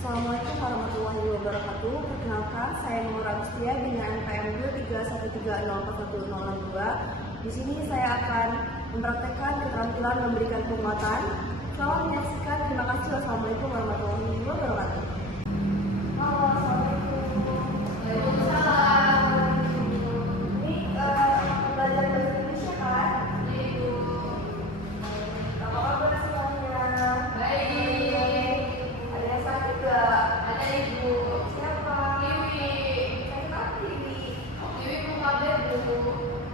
Assalamualaikum warahmatullahi wabarakatuh. Perkenalkan, saya Nur Agustia dengan NPM 231304162. Di sini saya akan mempraktekkan keterampilan memberikan penguatan. Selamat menyaksikan. Terima kasih. Wassalamualaikum warahmatullahi wabarakatuh. Halo, assalamualaikum. Waalaikumsalam. Ini belajar bahasa Indonesia kan? Ibu. Apa kabar semuanya? Baik. Ada yang sakit gak? Ada Ibu. Siapa? Kiwi. Sakit apa ini? Kiwi punya Bu.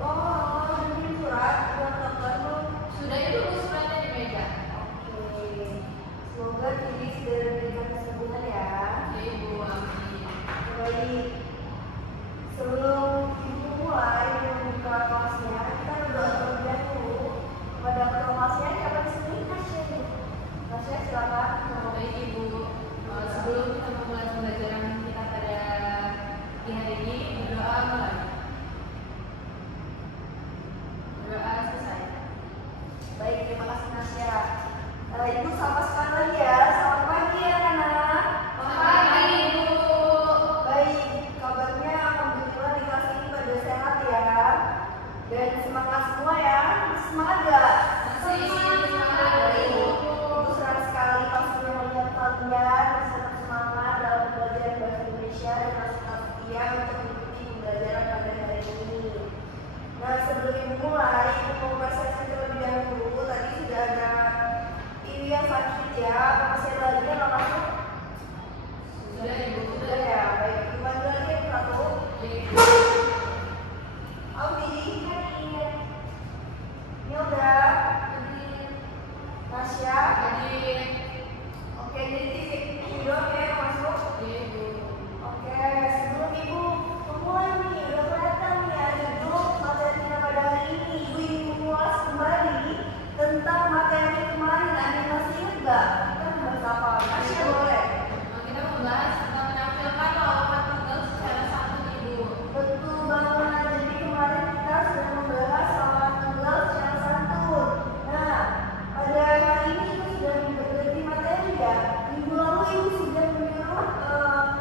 Oh, ini surat buat dokter belum? Sudah Ibu, suratnya di meja. Oke. Semoga Kiwi sudah diberikan kesembuhan ya. Ibu, amin. Baik. Sebelum Ibu mulai membuka kelasnya, kita berdoa terlebih dahulu kepada ketua kelasnya. Siapa di sini? Tasya. Tasya, silakan. Baik Ibu. Sebelum kita memulai pembelajaran kita pada di hari ini, berdoa mulai. Berdoa selesai. Baik, terima kasih Tasya. Ibu sapa sekali lagi ya. Selamat pagi ya anak. Pagi Ibu. Baik, kabarnya alhamdulillah di kelas ini pada sehat ya. Dan semangat semua ya. Semangat gak? Masih semangat Ibu. Ibu senang sekali pastinya melihat kalian masih tetap semangat dalam belajar bahasa Indonesia dan masih tetap setia untuk mengikuti pembelajaran pada hari ini. Nah, sebelum Ibu mulai, Ibu mau mempersiapkan terlebih dahulu. Tadi sudah ada Iwi yang sakit ya. Masih ada lagi yang masuk? Sudah Ibu. Sudah ya. Baik, Ibu panggil lagi yang satu. Ibu. Audi, hadir. Yoga, Tasya, Hadir. oke, jadi ini doang ya yang masuk. Ibu. Oke, sebelum Ibu memulai nih, udah kelihatan nih ya judul materinya pada hari ini. Ibu ingin mengulas kembali tentang materi kemarin. Ada yang masih ingat nggak? Kita membahas apa? Tasya boleh. Kita membahas tentang menampilkan lawan tunggal secara satu Ibu. Betul banget. Jadi kemarin kita sudah membahas lawan tunggal secara santun. Nah, pada hari ini kita sudah berganti materi ya. Minggu lalu Ibu sudah menyuruh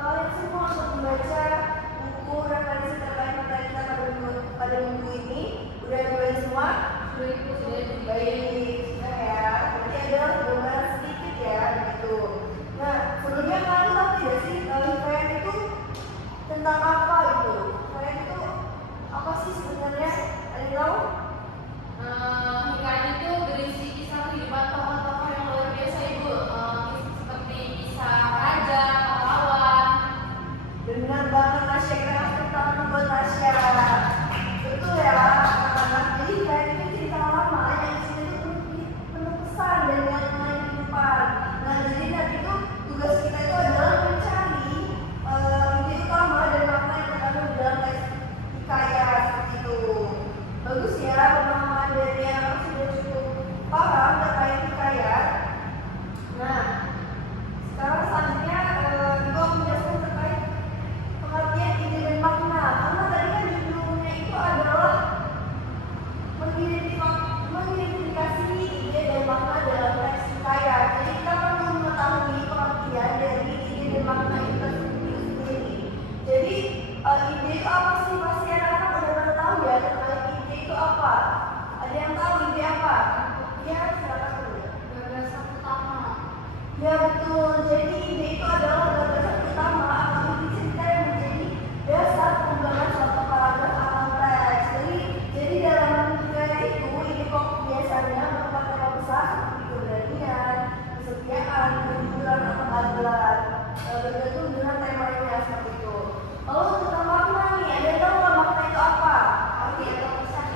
kalian semua untuk membaca buku referensi terkait materi kita pada minggu ini. Udah mulai semua? Sudah Ibu, sudah Ibu. Baik, sudah ya. Berarti ada gambaran sedikit ya, gitu. Nah, sebelumnya kalian tahu tidak sih hikayat itu tentang apa itu? Hikayat itu apa sih sebenarnya? Ada yang tahu? Hikayat itu berisi kisah kehidupan tokoh-tokoh yang luar biasa Ibu. Seperti kisah raja, pahlawan. Benar banget Tasya, kita kasih tepuk tangan buat Tasya. Betul ya anak-anak. Jadi hikayat itu cerita lama yang isinya itu penuh pesan dan nilai-nilai kehidupan. Nah, jadi nanti itu tugas kita itu adalah mencari ide utama dan makna yang terkandung di dalam teks hikayat seperti itu. Bagus ya pemahaman dari yang sudah cukup paham terkait hikayat. Nah, sekarang selanjutnya Ibu akan menjelaskan terkait pengertian ide dan makna. Karena tadi kan judulnya itu adalah mengidentifikasi ide dan makna dalam teks hikayat. Jadi kita perlu mengetahui pengertian dari ide dan makna itu sendiri. Jadi ide itu apa sih? Pasti anak-anak udah pada tahu ya terkait ide itu apa. Ada yang tahu ide apa? Ya, silakan dulu. Gagasan utama. Ya betul, jadi ide itu adalah gagasan utama atau inti cerita yang menjadi dasar pengembangan suatu paragraf atau teks. Jadi dalam hikayat itu, ide pokok biasanya berupa tema besar seperti keberanian, kesetiaan, kejujuran atau keadilan. Bergantung dengan temanya seperti itu. Lalu tentang makna nih, ada yang tahu nggak makna itu apa? Arti atau pesan?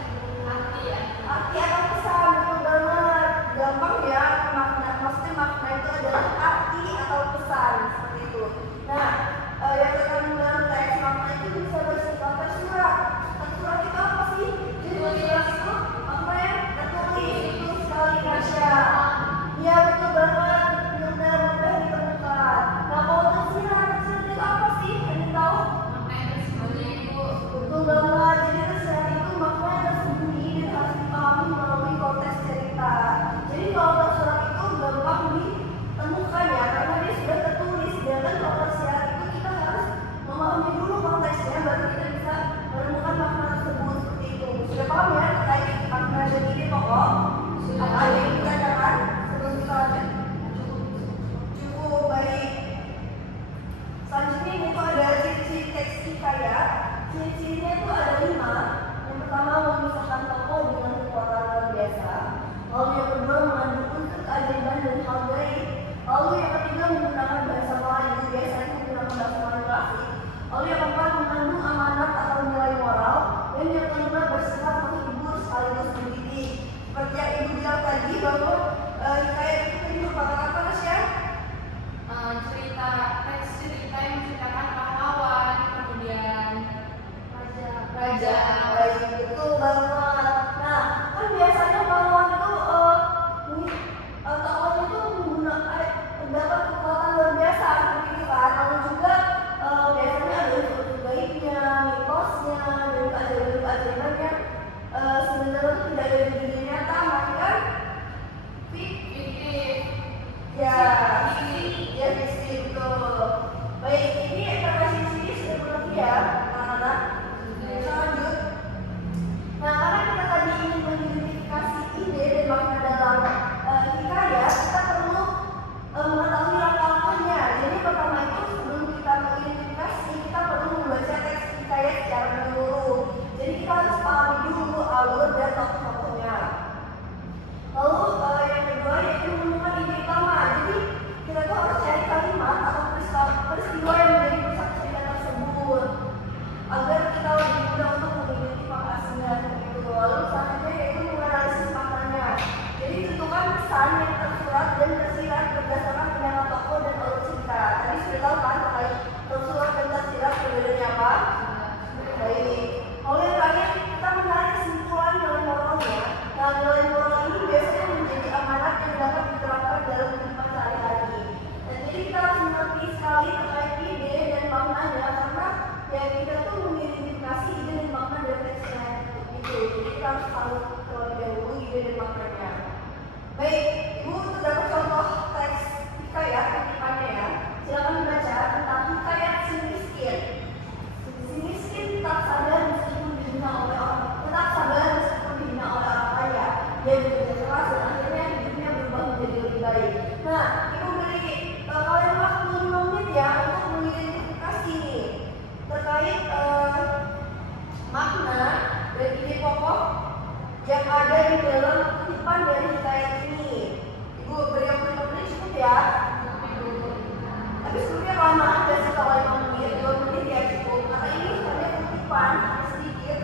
Arti atau pesan, betul banget. Gampang ya makna. Maksudnya makna itu adalah arti atau pesan seperti itu. Nah, yang terkandung dalam teks makna itu bisa bersifat tersurat. Tersurat itu apa sih? Jadi tersurat itu apa ya? Tertulis itu sekali Tasya. Ya betul banget. Benar-benar mudah ditemukan. Nah, kalau tersirat kita harus tahu terlebih dahulu ide dan maknanya. Baik, Ibu terdapat contoh teks hikayat kutipannya ya. Silakan dibaca tentang hikayat si miskin. Si miskin tetap sabar meskipun dihina oleh orang kaya. Dia bekerja keras dan akhirnya hidupnya berubah menjadi lebih baik. Nah, Ibu beri kalian waktu 5 menit ya untuk mengidentifikasi nih terkait makna dan ide pokok yang ada di dalam kutipan dari hikayat ini. Ibu beri waktu 5 menit cukup ya. Tapi sebelumnya lama aja sih kalau 5 menit, 2 menit ya cukup. Karena ini hanya kutipan sedikit.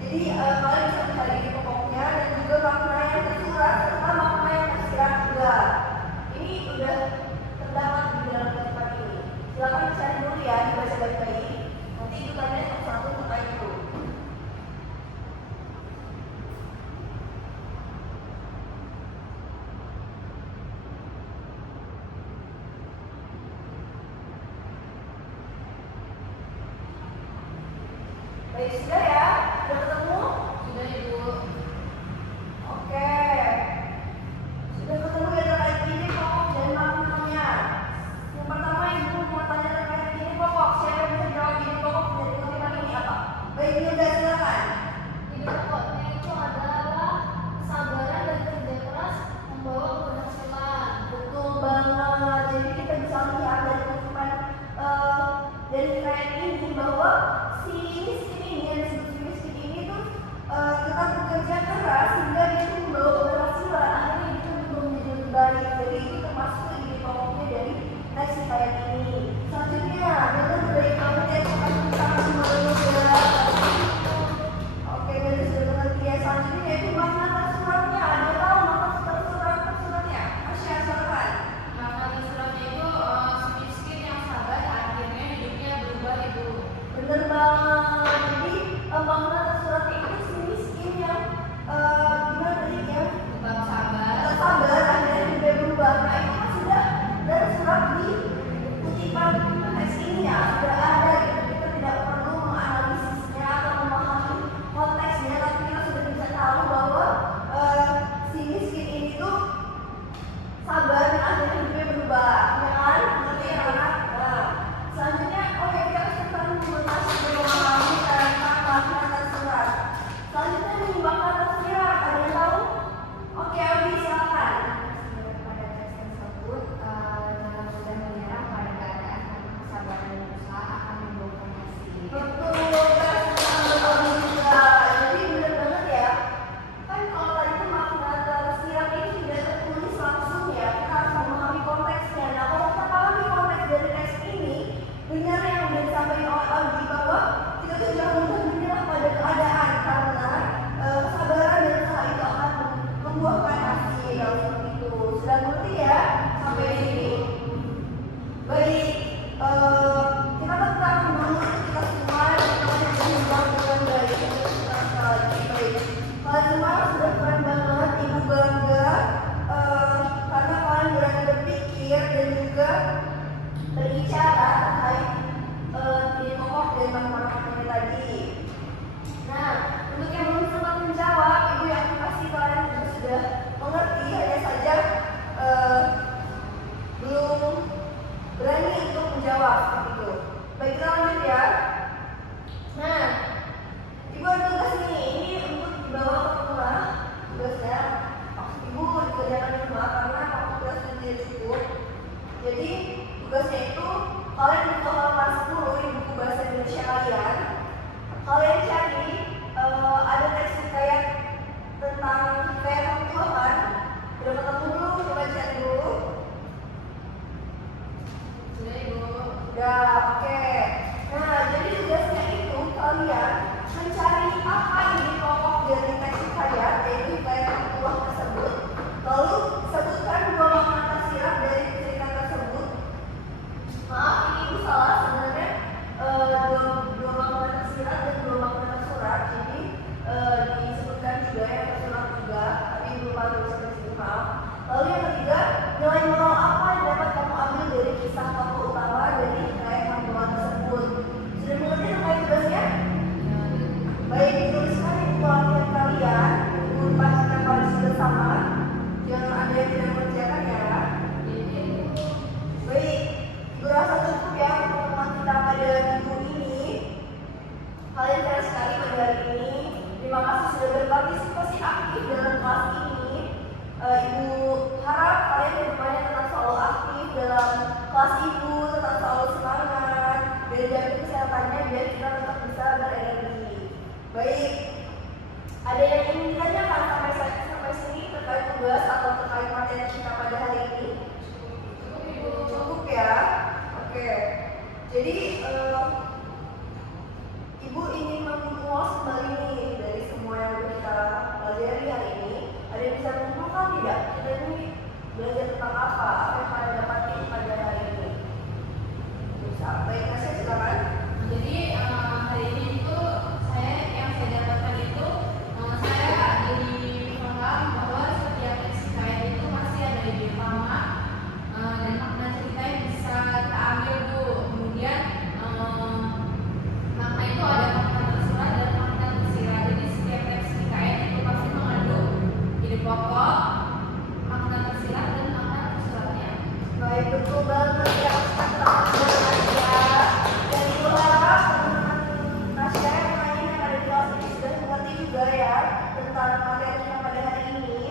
Jadi kalian bisa mencari ide pokoknya dan juga makna yang tersurat serta makna yang tersirat juga. Ini udah terdapat di dalam kutipan ini. Silakan dicari dulu ya, dibaca baik-baik. Nanti itu tanya satu-satu terkait itu. Baik, sudah ya? Sudah ketemu? Sudah Ibu. Oke. Sudah ketemu ya terkait ide pokok dan maknanya. Yang pertama Ibu mau tanya terkait ide pokok. Siapa yang bisa jawab ide pokok dari kutipan ini apa? Baik, Yunda silakan. Ide pokoknya itu adalah kesabaran dan kerja keras membawa keberhasilan. Betul banget. Jadi kita bisa lihat dari kutipan dari hikayat ini bahwa si miskin ini yang disebut si miskin ini tuh tetap bekerja keras sehingga dia tuh membawa keberhasilan. Akhirnya itu juga menjadi lebih baik. Jadi itu termasuk ide pokoknya dari teks hikayat ini. Selanjutnya, kita beri kamu sangat semuanya. Oke, jadi sudah mengerti ya. Selanjutnya yaitu makna tersuratnya. Ada tahu makna tersuratnya? Masya, silakan. Makna tersuratnya itu si miskin yang sabar akhirnya hidupnya berubah Ibu. Bener banget. Jadi makna tersuratnya itu si miskin yang gimana tadi ya? Tetap sabar. Sabar akhirnya hidupnya berubah. Nah itu kan sudah tersurat di kutipan teks ini ya. Sudah ada gitu. Kita tidak perlu menganalisisnya atau memahami konteksnya, tapi kita sudah bisa tahu bahwa si miskin ini tuh sabar dan akhirnya hidupnya berubah. Ya kan? Ngerti ya anak? Nah, selanjutnya, oke kita akan mengulas memahami tentang makna tersurat. Selanjutnya nih makna tersirat. Ada yang tahu? Oke, Abi silakan. Pada teks tersebut dalam sudah menyerah pada keadaan kesabaran dan usaha akan membawakan hasil. Betul, betul juga. Jadi benar banget ya. Kan kalau tadi itu makna tersirat ini tidak tertulis langsung ya. Kita harus memahami konteksnya. Nah, kalau kita pahami konteks dari teks ini, benar yang sudah disampaikan oleh Aldi bahwa kita tuh jangan mudah menyerah pada keadaan karena kesabaran dan usaha itu akan membuahkan hasil. Seperti itu. Sudah mengerti ya sampai sini? Baik, kita tetap menurut kita semua dan kalian sudah dengan baik. Baik, kalian semua sudah keren banget, Ibu bangga karena kalian berani berpikir dan juga berbicara terkait ide pokok dan makna-maknanya tadi. Nah, untuk yang belum sempat menjawab, Ibu yakin pasti kalian juga sudah mengerti, hanya saja belum berani untuk menjawab seperti itu. Baik, kita lanjut ya. Nah, Ibu ada tugas nih, ini untuk dibawa ke rumah. Tugasnya, maksud Ibu dikerjakan di rumah karena waktu kita sudah tidak cukup. Jadi tugasnya itu kalian buka halaman 10 di buku bahasa Indonesia kalian. Kalian cari ada teks hikayat tentang hikayat Tuhan. Udah ketemu belum? Coba cari dulu. Sudah Ibu. Udah, oke. Nah, jadi tugasnya itu kalian mencari apa ide pokok dari teks hikayat, yaitu hikayat Tuhan tersebut. Lalu sebutkan 2 makna tersirat dari cerita tersebut. Maaf, ini Ibu salah sebenarnya. Dua makna tersirat dan 2 makna tersurat. Jadi disebutkan juga yang tersurat juga, tapi belum ada tulisan di sini, maaf. Lalu yang ketiga, nilai moral apa yang dapat kamu ambil dari kisah tokoh utama dari hikayat Tuhan tersebut. Sudah mengerti terkait tugasnya? Baik, dituliskan di pelatihan kalian. Baik, ada yang ingin ditanyakan sampai sini terkait tugas atau terkait materi kita pada hari ini? Cukup ya. Oke. Jadi Ibu ingin mengulas kembali nih dari semua yang udah kita pelajari hari ini. Ada yang bisa mengumpulkan tidak? Kita ini belajar tentang apa? Apa yang kalian dapati pada hari ini? Bisa. Baik, Nasya silakan. Jadi hari ini itu yang saya dapatkan itu saya jadi paham bahwa setiap teks hikayat itu pasti ada ide utama dan makna cerita yang bisa kita ambil Bu. Kemudian makna itu ada makna tersurat dan makna tersirat. Jadi setiap teks hikayat itu pasti mengandung ide pokok, makna tersirat dan makna tersuratnya. Baik, betul banget ya. Dan Ibu harap teman-teman Nasya yang lain yang ada di kelas ini sudah mengerti juga ya tentang materi yang pada hari ini.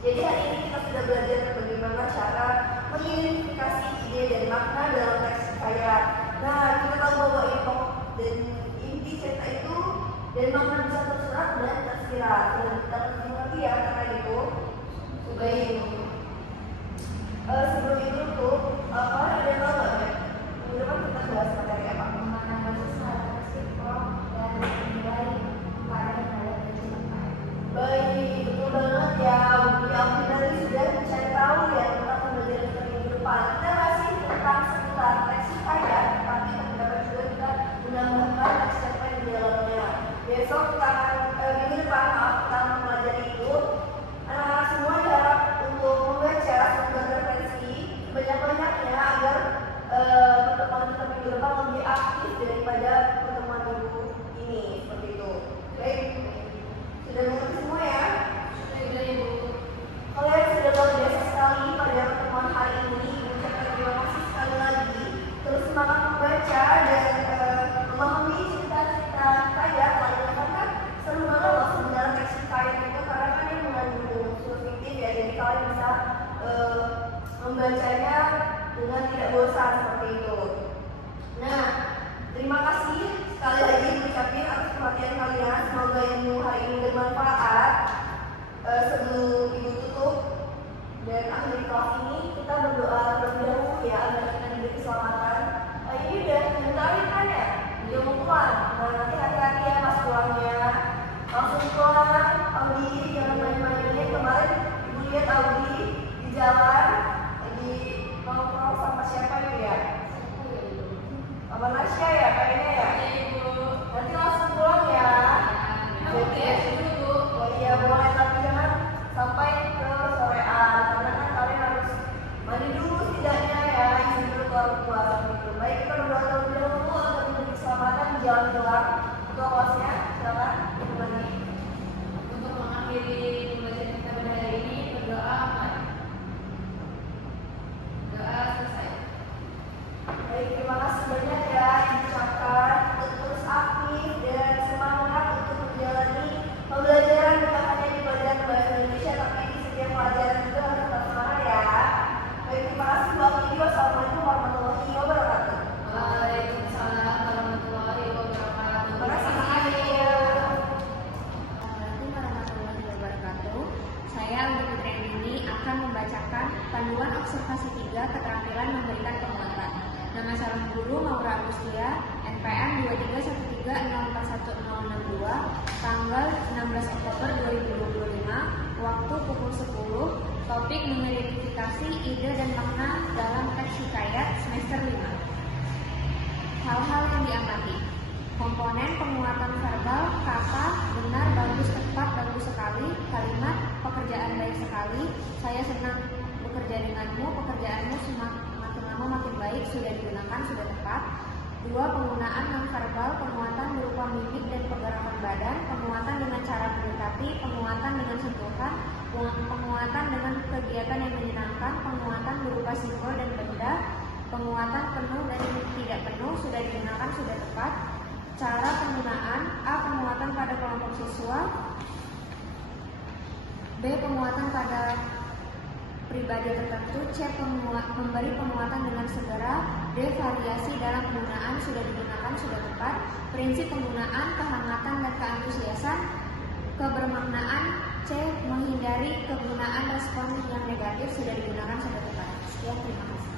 Jadi hari ini kita sudah belajar bagaimana cara mengidentifikasi ide dan makna dalam teks hikayat. Nah, kita tahu bahwa ide pokok dan inti cerita itu dan makna bisa tersurat dan tersirat. Dan kita mengerti ya terkait itu. Baik. Sebelum itu tuh, kalian ada yang tahu nggak ya? Minggu depan kita bahas materi apa? Mana basis karakteristik plot dan nilai pada terhadap cerita. Baik, betul banget ya. Bu Alvin tadi sudah mencari tahu ya tentang pembelajaran kita minggu depan. Kita masih tentang seputar teks hikayat, tapi terdapat juga kita menambahkan teks cerpen di dalamnya. Besok kita akan minggu depan kita akan mempelajari itu. Anak-anak semua diharap untuk membaca sumber referensi banyak-banyaknya agar pertemuan kita minggu depan lebih aktif daripada pertemuan minggu ini, seperti itu. Baik, sudah mengerti semua ya? Sudah Ibu. Kalian sudah luar biasa sekali pada pertemuan hari ini. Ucapkan terima kasih sekali lagi. Terus semangat membaca dan memahami cerita-cerita hikayat lainnya karena seru banget loh sebenarnya teks hikayat itu karena kan yang mengandung unsur fiktif ya. Jadi kalian bisa membacanya dengan tidak bosan seperti itu. Nah, terima kasih sekali lagi ucapin atas perhatian kalian. Semoga ilmu hari ini bermanfaat. Sebelum Ibu tutup dan akhir kelas ini, kita berdoa terlebih dahulu ya agar kita diberi keselamatan. Ini udah bentar kan ya? Udah mau pulang. Nah, nanti hati-hati ya pas pulangnya. Langsung pulang, Audi jangan main-mainin. Kemarin Ibu lihat Audi di jalan lagi nongkrong sama siapa itu ya? Sama Nasya ya kayaknya ya? Iya Ibu. Nanti langsung pulang ya. Oke, dulu Bu. Oh iya boleh, tapi jangan sampai ke sorean karena kan kalian harus mandi dulu setidaknya ya, izin dulu ke orang tua gitu. Baik, kita berdoa terlebih dahulu agar diberi keselamatan di jalan pulang. Ketua kelasnya, silakan berbagi. Untuk mengakhiri pembelajaran kita pada hari ini berdoa mari. Doa selesai. Baik, terima kasih banyak ya diucapkan untuk terus aktif dan semangat untuk menjalani pembelajaran bukan hanya di pelajaran bahasa Indonesia tapi di setiap pelajaran juga harus tetap semangat ya. Baik, terima kasih Bu Alvin. Wassalamualaikum warahmatullahi wabarakatuh. Waalaikumsalam warahmatullahi wabarakatuh. Terima kasih. Assalamualaikum warahmatullahi wabarakatuh. Saya Uli Putriandini akan membacakan panduan observasi 3 keterampilan memberikan penguatan. Nama calon guru Maura Agustia, NPM 231304162, tanggal 16 Oktober 2025, waktu pukul 10, topik mengidentifikasi ide dan makna dalam teks hikayat semester 5. Hal-hal yang diamati. Komponen penguatan verbal, kata, benar, bagus, tepat, bagus sekali, kalimat, pekerjaan baik sekali, saya senang bekerja denganmu, pekerjaanmu makin lama makin baik, sudah digunakan, sudah tepat. 2. Penggunaan nonverbal, penguatan berupa mimik dan pergerakan badan, penguatan dengan cara mendekati, penguatan dengan sentuhan, penguatan dengan kegiatan yang menyenangkan, penguatan berupa simbol dan benda, penguatan penuh dan tidak penuh, sudah digunakan, sudah tepat. Cara penggunaan: A. Penguatan pada kelompok siswa, B. Penguatan pada pribadi tertentu. C. Memberi penguatan dengan segera. D. Variasi dalam penggunaan sudah digunakan sudah tepat. Prinsip penggunaan, kehangatan dan keantusiasan. Kebermaknaan. C. Menghindari kegunaan respon yang negatif sudah digunakan sudah tepat. Sekian, terima kasih.